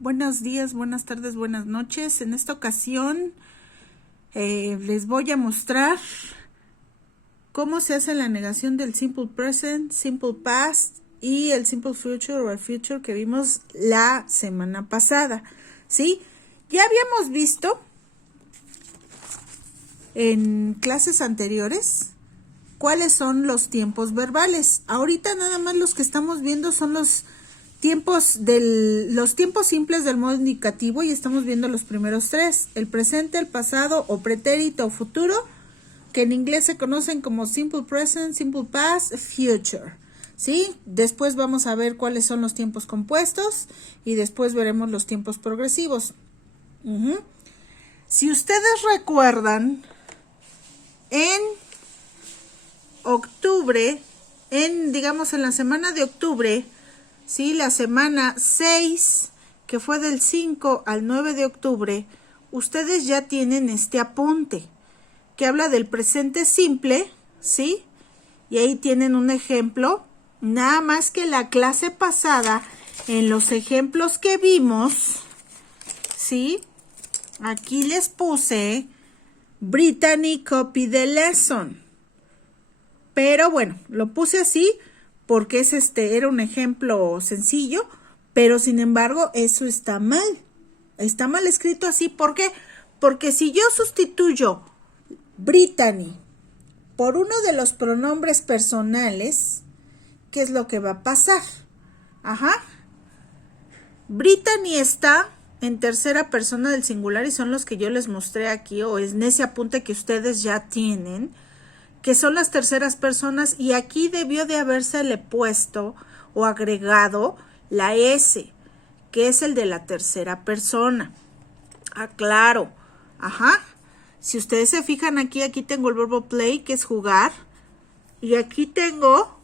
Buenos días, buenas tardes, buenas noches. En esta ocasión les voy a mostrar cómo se hace la negación del Simple Present, Simple Past y el Simple Future o el Future que vimos la semana pasada, ¿sí? Ya habíamos visto en clases anteriores cuáles son los tiempos verbales. Ahorita nada más los que estamos viendo son los tiempos simples del modo indicativo y estamos viendo los primeros tres: el presente, el pasado o pretérito o futuro, que en inglés se conocen como Simple Present, Simple Past, Future, ¿sí? Después vamos a ver cuáles son los tiempos compuestos y después veremos los tiempos progresivos. Si ustedes recuerdan, en octubre, digamos en la semana de octubre, ¿sí? La semana 6, que fue del 5 al 9 de octubre, ustedes ya tienen este apunte que habla del presente simple, ¿sí? Y ahí tienen un ejemplo, nada más que la clase pasada, en los ejemplos que vimos, ¿sí? Aquí les puse Brittany copy the lesson. Pero bueno, lo puse así porque era un ejemplo sencillo, pero sin embargo eso está mal. Está mal escrito así. ¿Por qué? Porque si yo sustituyo Brittany por uno de los pronombres personales, ¿qué es lo que va a pasar? Brittany está en tercera persona del singular y son los que yo les mostré aquí, o en ese apunte que ustedes ya tienen, que son las terceras personas, y aquí debió de habérsele puesto o agregado la S, que es el de la tercera persona. Claro. Si ustedes se fijan aquí tengo el verbo play, que es jugar, y aquí tengo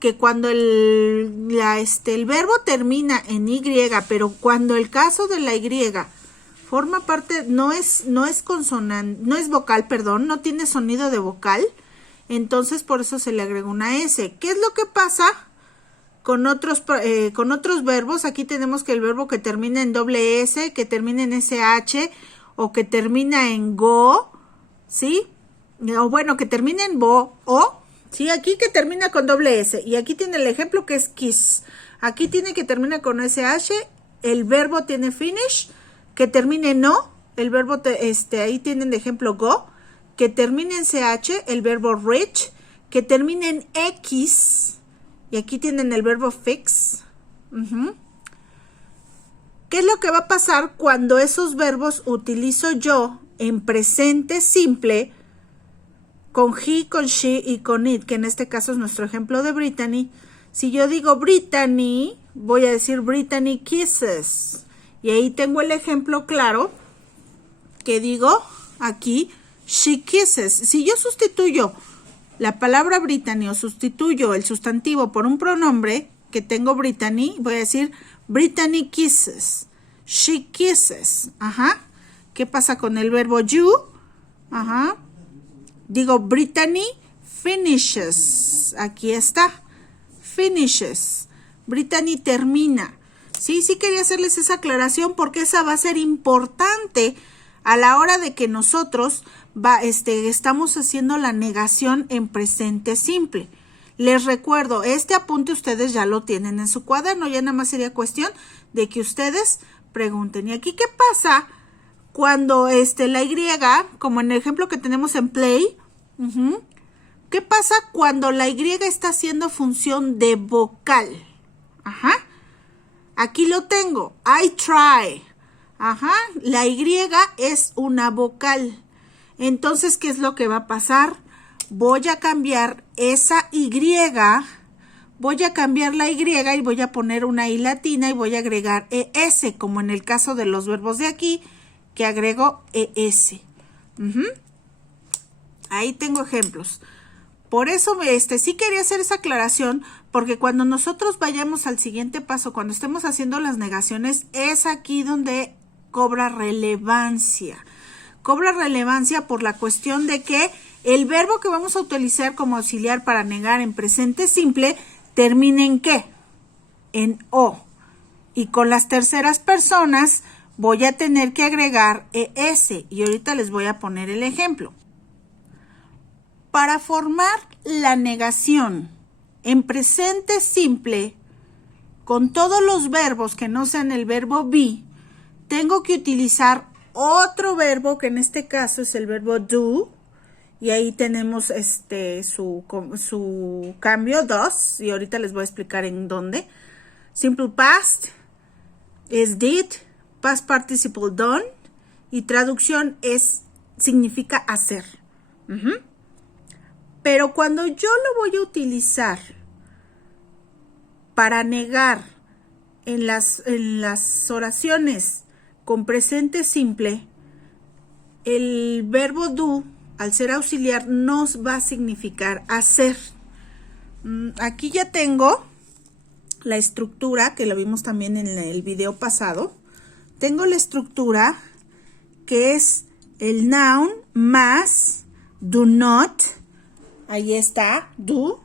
que cuando el verbo termina en Y, pero cuando el caso de la Y forma parte, no es consonante, no es vocal, perdón, no tiene sonido de vocal, entonces por eso se le agrega una S. ¿Qué es lo que pasa con otros verbos? Aquí tenemos que el verbo que termina en doble S, que termina en SH o que termina en go, ¿sí? O bueno, que termina en bo o, ¿sí? Aquí que termina con doble S. Y aquí tiene el ejemplo que es kiss. Aquí tiene que termina con SH, el verbo tiene finish, que termine en o, el verbo, ahí tienen de ejemplo go, que termine en CH, el verbo reach, que termine en X, y aquí tienen el verbo fix. ¿Qué es lo que va a pasar cuando esos verbos utilizo yo en presente simple con he, con she y con it, que en este caso es nuestro ejemplo de Brittany? Si yo digo Brittany, voy a decir Brittany kisses, y ahí tengo el ejemplo claro que digo aquí she kisses. Si yo sustituyo la palabra Brittany o sustituyo el sustantivo por un pronombre que tengo Brittany, voy a decir Brittany kisses, she kisses. ¿Qué pasa con el verbo you? Digo Brittany finishes. Aquí está, finishes. Brittany termina. Sí quería hacerles esa aclaración porque esa va a ser importante a la hora de que nosotros estamos haciendo la negación en presente simple. Les recuerdo, este apunte ustedes ya lo tienen en su cuaderno, ya nada más sería cuestión de que ustedes pregunten. ¿Y aquí qué pasa cuando la Y, como en el ejemplo que tenemos en play? ¿Qué pasa cuando la Y está haciendo función de vocal? Aquí lo tengo, I try. La Y es una vocal. Entonces, ¿qué es lo que va a pasar? Voy a cambiar esa Y, voy a cambiar la Y y voy a poner una I latina y voy a agregar ES, como en el caso de los verbos de aquí, que agrego ES. Ahí tengo ejemplos. Por eso sí quería hacer esa aclaración, porque cuando nosotros vayamos al siguiente paso, cuando estemos haciendo las negaciones, es aquí donde cobra relevancia. Cobra relevancia por la cuestión de que el verbo que vamos a utilizar como auxiliar para negar en presente simple termina en ¿qué? En O. Y con las terceras personas voy a tener que agregar ES. Y ahorita les voy a poner el ejemplo. Para formar la negación en presente simple, con todos los verbos que no sean el verbo be, tengo que utilizar otro verbo, que en este caso es el verbo do. Y ahí tenemos su cambio, does. Y ahorita les voy a explicar en dónde. Simple past es did, past participle done, y traducción significa hacer. Pero cuando yo lo voy a utilizar para negar en las oraciones con presente simple, el verbo do, al ser auxiliar, nos va a significar hacer. Aquí ya tengo la estructura, que lo vimos también en el video pasado. Tengo la estructura que es el noun más do not. Ahí está, do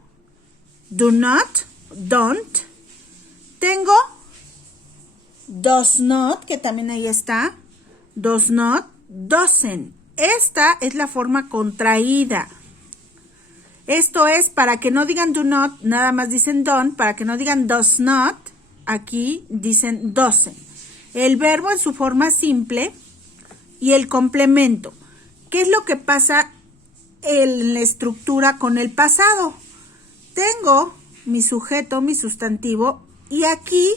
not, don't. Tengo does not, que también ahí está, does not, doesn't. Esta es la forma contraída. Esto es para que no digan do not, nada más dicen don't. Para que no digan does not, aquí dicen doesn't. El verbo en su forma simple y el complemento. ¿Qué es lo que pasa en la estructura con el pasado? Tengo mi sujeto, mi sustantivo, y aquí,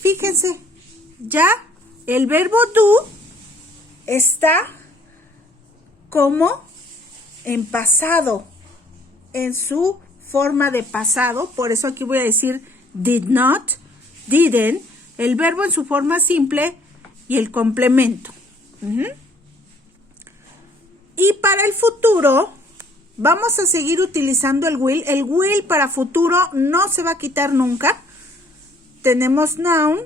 fíjense, ya el verbo do está como en pasado, en su forma de pasado. Por eso aquí voy a decir did not, didn't, el verbo en su forma simple y el complemento. Y para el futuro vamos a seguir utilizando el will. El will para futuro no se va a quitar nunca. Tenemos noun,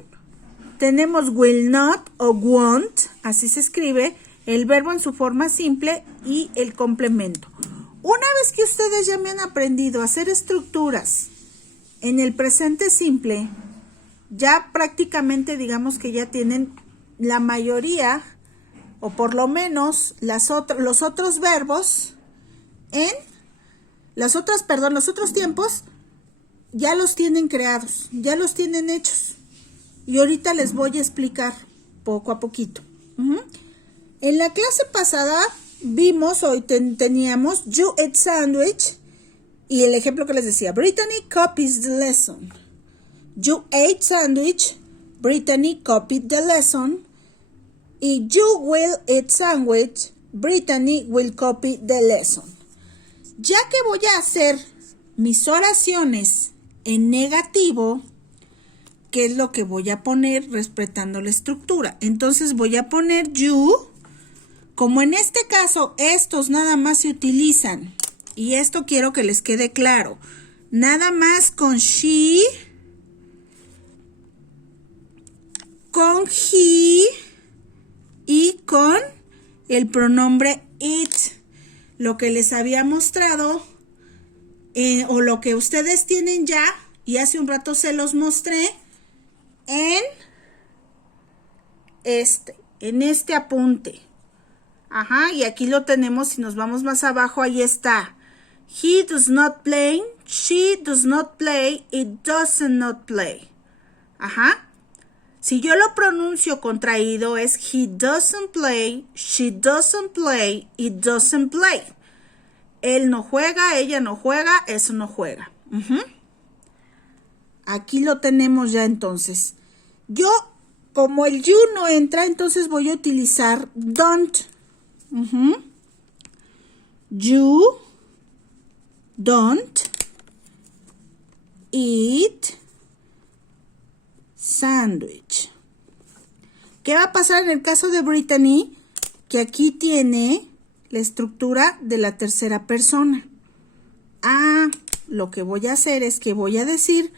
tenemos will not o won't, así se escribe, el verbo en su forma simple y el complemento. Una vez que ustedes ya me han aprendido a hacer estructuras en el presente simple, ya prácticamente digamos que ya tienen la mayoría, o por lo menos los otros verbos los otros tiempos ya los tienen creados, ya los tienen hechos. Y ahorita les voy a explicar poco a poquito. En la clase pasada vimos, hoy teníamos you ate sandwich, y el ejemplo que les decía, Brittany copies the lesson. You ate sandwich, Brittany copied the lesson. Y you will eat sandwich, Brittany will copy the lesson. Ya que voy a hacer mis oraciones en negativo, ¿qué es lo que voy a poner respetando la estructura? Entonces voy a poner you. Como en este caso estos nada más se utilizan, y esto quiero que les quede claro, nada más con she, con he y con el pronombre it. Lo que les había mostrado o lo que ustedes tienen ya, y hace un rato se los mostré en este apunte. Y aquí lo tenemos. Si nos vamos más abajo, ahí está. He does not play, she does not play, it doesn't not play. Si yo lo pronuncio contraído es he doesn't play, she doesn't play, it doesn't play. Él no juega, ella no juega, eso no juega. Aquí lo tenemos ya entonces. Yo, como el you no entra, entonces voy a utilizar don't. You don't eat sandwich. ¿Qué va a pasar en el caso de Brittany? Que aquí tiene la estructura de la tercera persona. Lo que voy a hacer es que voy a decir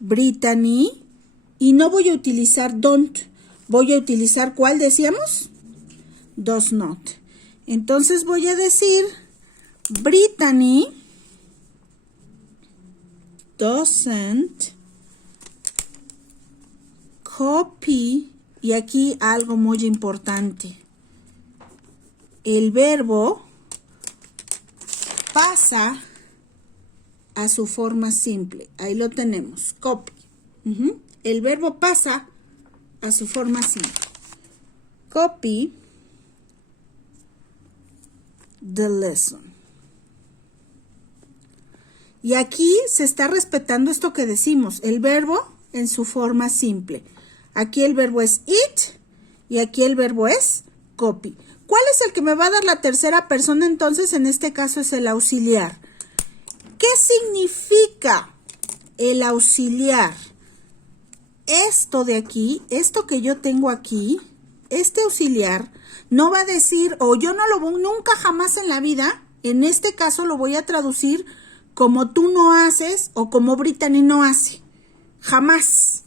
Brittany y no voy a utilizar don't. Voy a utilizar, ¿cuál decíamos? Does not. Entonces voy a decir Brittany doesn't Copy, y aquí algo muy importante. El verbo pasa a su forma simple. Ahí lo tenemos, copy. El verbo pasa a su forma simple. Copy the lesson. Y aquí se está respetando esto que decimos, el verbo en su forma simple. Aquí el verbo es it y aquí el verbo es copy. ¿Cuál es el que me va a dar la tercera persona? Entonces, en este caso es el auxiliar. ¿Qué significa el auxiliar? Esto de aquí, esto que yo tengo aquí, este auxiliar, no va a decir, o yo no lo voy, nunca jamás en la vida, en este caso lo voy a traducir como tú no haces o como Brittany no hace. Jamás.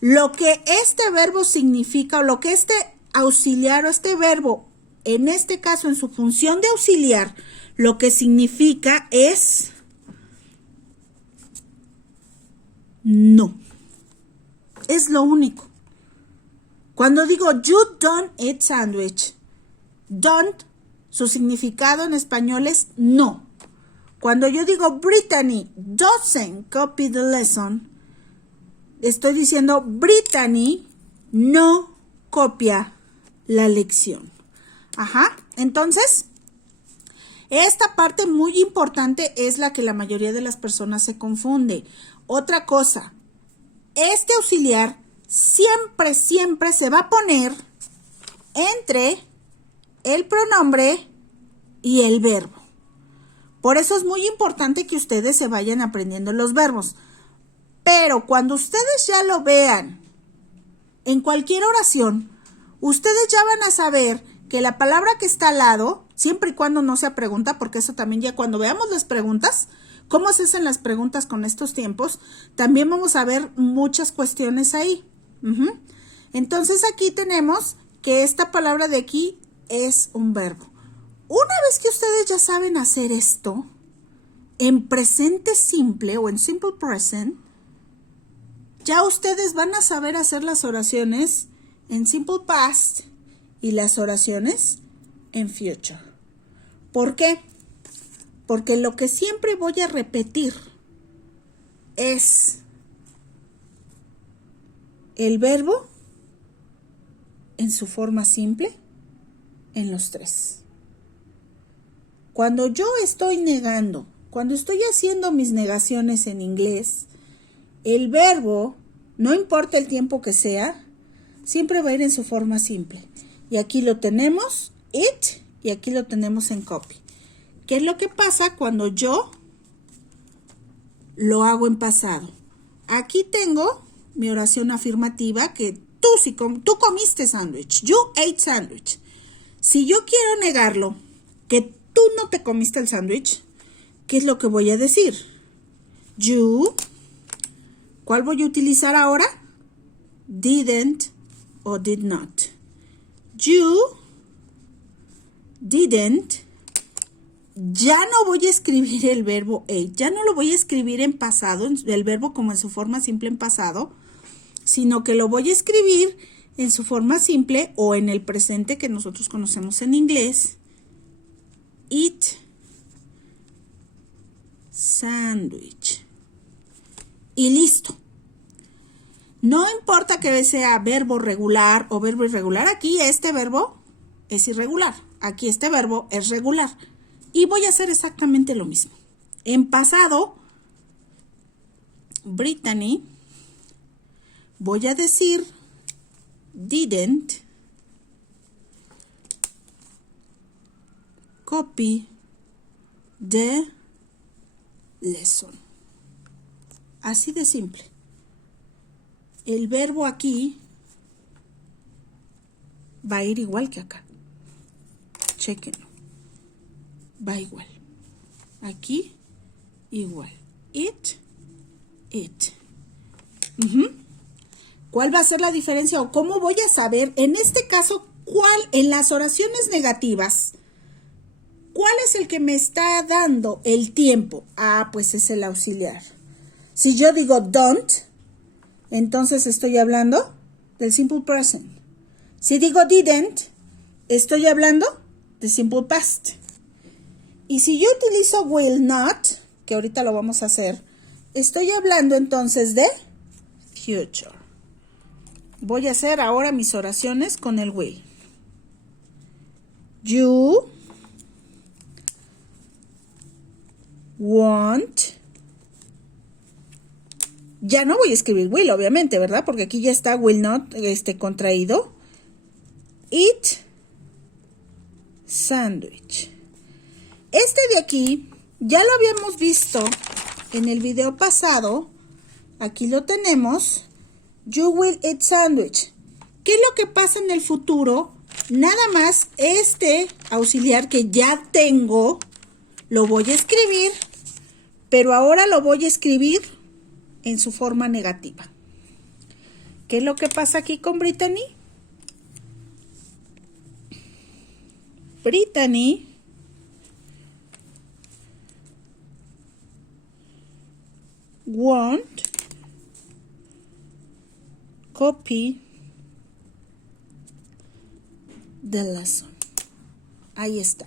Lo que este verbo significa, o lo que este auxiliar o este verbo, en este caso en su función de auxiliar, lo que significa es no. Es lo único. Cuando digo you don't eat sandwich, don't, su significado en español es no. Cuando yo digo Brittany doesn't copy the lesson, estoy diciendo Brittany no copia la lección. Ajá, entonces, esta parte muy importante es la que la mayoría de las personas se confunde. Otra cosa, este auxiliar siempre se va a poner entre el pronombre y el verbo. Por eso es muy importante que ustedes se vayan aprendiendo los verbos. Pero cuando ustedes ya lo vean en cualquier oración, ustedes ya van a saber que la palabra que está al lado, siempre y cuando no sea pregunta, porque eso también ya cuando veamos las preguntas, cómo se hacen las preguntas con estos tiempos, también vamos a ver muchas cuestiones ahí. Entonces aquí tenemos que esta palabra de aquí es un verbo. Una vez que ustedes ya saben hacer esto, en presente simple o en simple present, ya ustedes van a saber hacer las oraciones en simple past y las oraciones en future. ¿Por qué? Porque lo que siempre voy a repetir es el verbo en su forma simple en los tres. Cuando yo estoy negando, cuando estoy haciendo mis negaciones en inglés, el verbo, no importa el tiempo que sea, siempre va a ir en su forma simple. Y aquí lo tenemos, it, y aquí lo tenemos en copy. ¿Qué es lo que pasa cuando yo lo hago en pasado? Aquí tengo mi oración afirmativa que tú comiste sándwich. You ate sandwich. Si yo quiero negarlo, que tú no te comiste el sándwich, ¿qué es lo que voy a decir? You, ¿cuál voy a utilizar ahora? Didn't o did not. You didn't. Ya no voy a escribir el verbo ate, ya no lo voy a escribir en pasado, el verbo como en su forma simple en pasado, sino que lo voy a escribir en su forma simple o en el presente que nosotros conocemos en inglés. Eat sandwich. Y listo. No importa que sea verbo regular o verbo irregular, aquí este verbo es irregular, aquí este verbo es regular. Y voy a hacer exactamente lo mismo. En pasado, Brittany, voy a decir didn't copy the lesson. Así de simple. El verbo aquí va a ir igual que acá. Chequenlo. Va igual. Aquí, igual. It. ¿Cuál va a ser la diferencia o cómo voy a saber, en este caso, en las oraciones negativas, cuál es el que me está dando el tiempo? Ah, pues es el auxiliar. Si yo digo don't, entonces estoy hablando del simple present. Si digo didn't, estoy hablando de simple past. Y si yo utilizo will not, que ahorita lo vamos a hacer, estoy hablando entonces de future. Voy a hacer ahora mis oraciones con el will. You want. Ya no voy a escribir will, obviamente, ¿verdad? Porque aquí ya está will not contraído. Eat sandwich. Este de aquí ya lo habíamos visto en el video pasado. Aquí lo tenemos. You will eat sandwich. ¿Qué es lo que pasa en el futuro? Nada más este auxiliar que ya tengo, lo voy a escribir, pero ahora lo voy a escribir en su forma negativa. ¿Qué es lo que pasa aquí con Brittany? Brittany won't copy the lesson. Ahí está.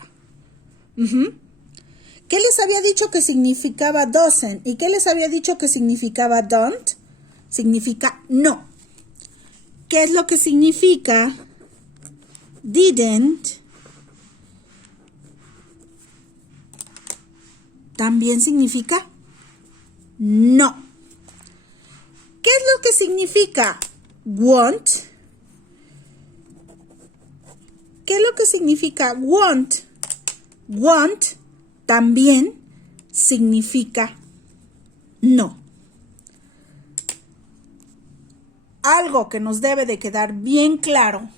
¿Qué les había dicho que significaba doesn't? ¿Y qué les había dicho que significaba don't? Significa no. ¿Qué es lo que significa didn't? También significa no. ¿Qué es lo que significa won't? ¿Qué es lo que significa want? Want también significa no. Algo que nos debe de quedar bien claro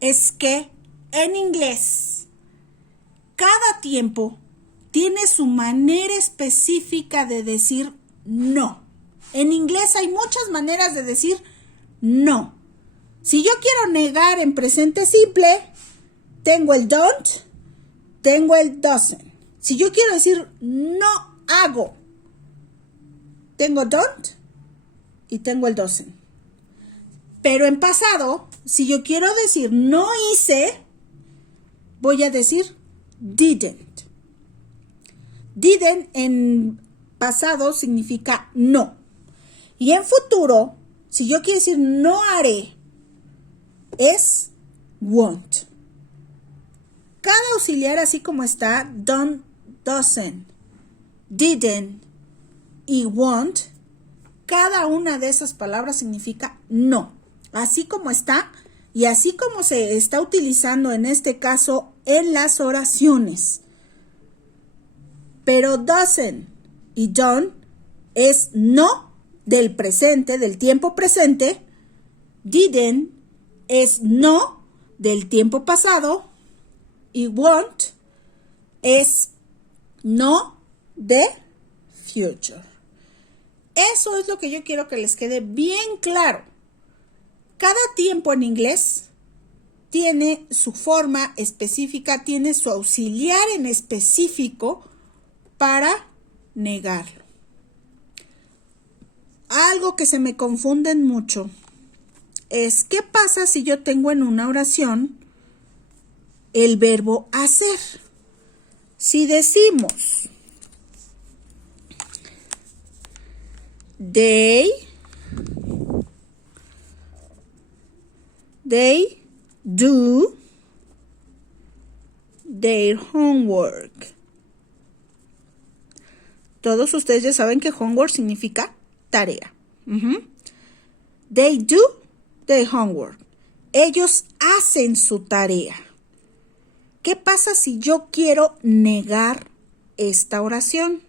es que en inglés cada tiempo tiene su manera específica de decir no. En inglés hay muchas maneras de decir no. Si yo quiero negar en presente simple, tengo el don't, tengo el doesn't. Si yo quiero decir no hago, tengo don't y tengo el doesn't. Pero en pasado, si yo quiero decir no hice, voy a decir didn't. Didn't en pasado significa no. Y en futuro, si yo quiero decir no haré, es won't. Cada auxiliar, así como está, don't, doesn't, didn't y won't, cada una de esas palabras significa no. Así como está y así como se está utilizando en este caso en las oraciones. Pero doesn't y don't es no del presente, del tiempo presente. Didn't es no del tiempo pasado. Y won't es no de future. Eso es lo que yo quiero que les quede bien claro. Cada tiempo en inglés tiene su forma específica, tiene su auxiliar en específico para negarlo. Algo que se me confunden mucho es ¿qué pasa si yo tengo en una oración el verbo hacer? Si decimos they do their homework. Todos ustedes ya saben que homework significa tarea. They do their homework. Ellos hacen su tarea. ¿Qué pasa si yo quiero negar esta oración?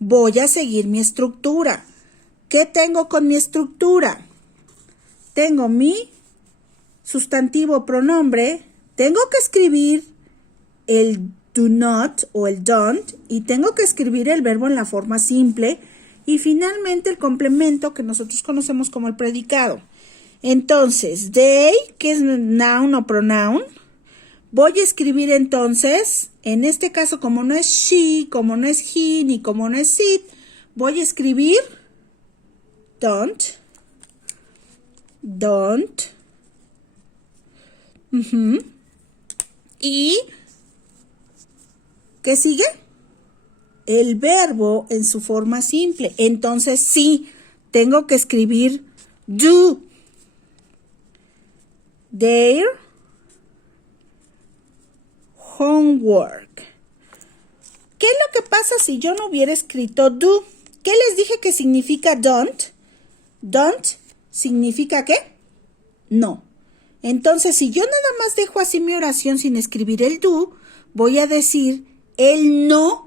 Voy a seguir mi estructura. ¿Qué tengo con mi estructura? Tengo mi sustantivo pronombre. Tengo que escribir el do not o el don't y tengo que escribir el verbo en la forma simple y finalmente el complemento que nosotros conocemos como el predicado. Entonces, they, que es noun o pronoun, voy a escribir entonces, en este caso como no es she, como no es he, ni como no es it, voy a escribir don't don't. Y, ¿qué sigue? El verbo en su forma simple. Entonces, sí, tengo que escribir do. Their homework. ¿Qué es lo que pasa si yo no hubiera escrito do? ¿Qué les dije que significa don't? Don't significa ¿qué? No. Entonces, si yo nada más dejo así mi oración sin escribir el do, voy a decir ellos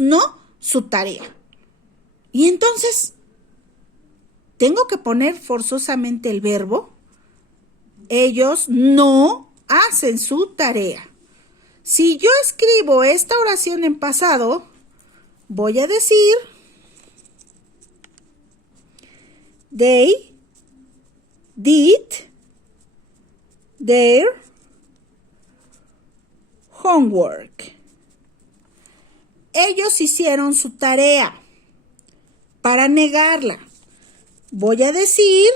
no su tarea. Y entonces, tengo que poner forzosamente el verbo. Ellos no hacen su tarea. Si yo escribo esta oración en pasado, voy a decir they did their homework. Ellos hicieron su tarea. Para negarla, voy a decir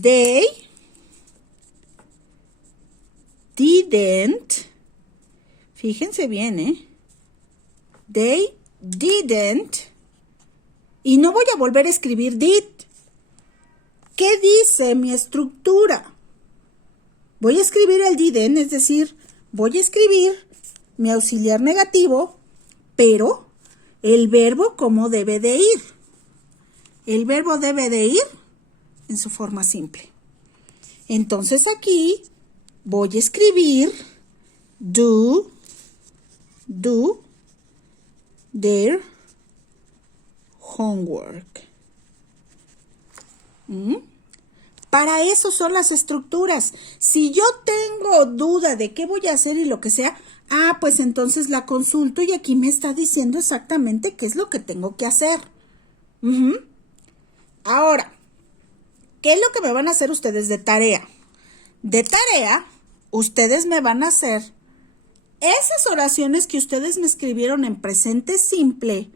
they didn't. Fíjense bien, They didn't. Y no voy a volver a escribir did. ¿Qué dice mi estructura? Voy a escribir el didn't, es decir, voy a escribir mi auxiliar negativo, pero el verbo ¿cómo debe de ir? El verbo debe de ir en su forma simple. Entonces aquí voy a escribir do their homework. Para eso son las estructuras. Si yo tengo duda de qué voy a hacer y lo que sea, pues entonces la consulto y aquí me está diciendo exactamente qué es lo que tengo que hacer. Ahora, ¿qué es lo que me van a hacer ustedes de tarea? De tarea, ustedes me van a hacer esas oraciones que ustedes me escribieron en presente simple,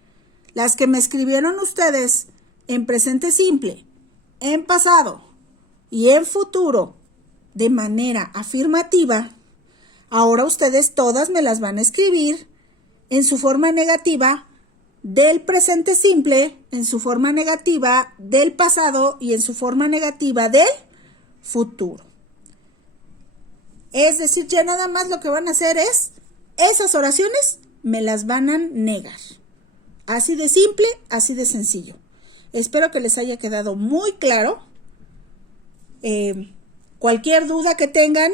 las que me escribieron ustedes en presente simple, en pasado y en futuro, de manera afirmativa. Ahora ustedes todas me las van a escribir en su forma negativa del presente simple, en su forma negativa del pasado y en su forma negativa del futuro. Es decir, ya nada más lo que van a hacer es, esas oraciones me las van a negar. Así de simple, así de sencillo. Espero que les haya quedado muy claro. Cualquier duda que tengan,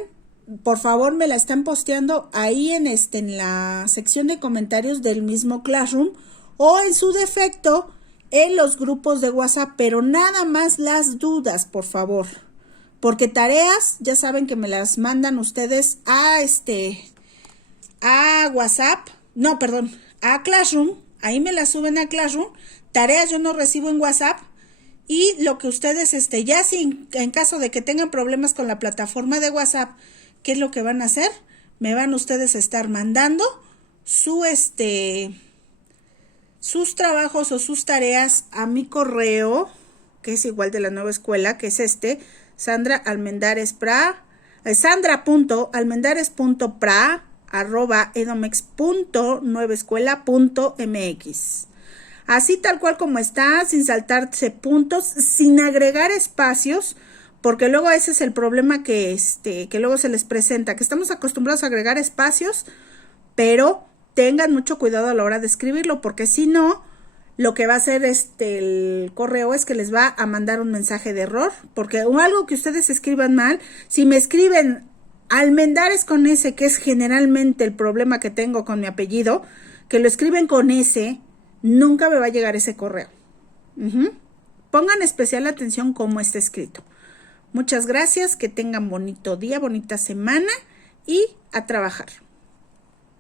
por favor me la están posteando ahí en la sección de comentarios del mismo Classroom o en su defecto en los grupos de WhatsApp, pero nada más las dudas, por favor. Porque tareas, ya saben que me las mandan ustedes a WhatsApp, a Classroom, ahí me las suben a Classroom. Tareas yo no recibo en WhatsApp. Y lo que ustedes, ya si en caso de que tengan problemas con la plataforma de WhatsApp, ¿qué es lo que van a hacer? Me van ustedes a estar mandando sus trabajos o sus tareas a mi correo, que es igual de la nueva escuela, que es sandra.almendarespra@edomex.nuevaescuela.mx. Así tal cual como está, sin saltarse puntos, sin agregar espacios, porque luego ese es el problema que luego se les presenta, que estamos acostumbrados a agregar espacios, pero tengan mucho cuidado a la hora de escribirlo, porque si no, lo que va a hacer el correo es que les va a mandar un mensaje de error, porque algo que ustedes escriban mal, si me escriben Almendares con S, que es generalmente el problema que tengo con mi apellido, que lo escriben con S, nunca me va a llegar ese correo. Pongan especial atención cómo está escrito. Muchas gracias, que tengan bonito día, bonita semana y a trabajar.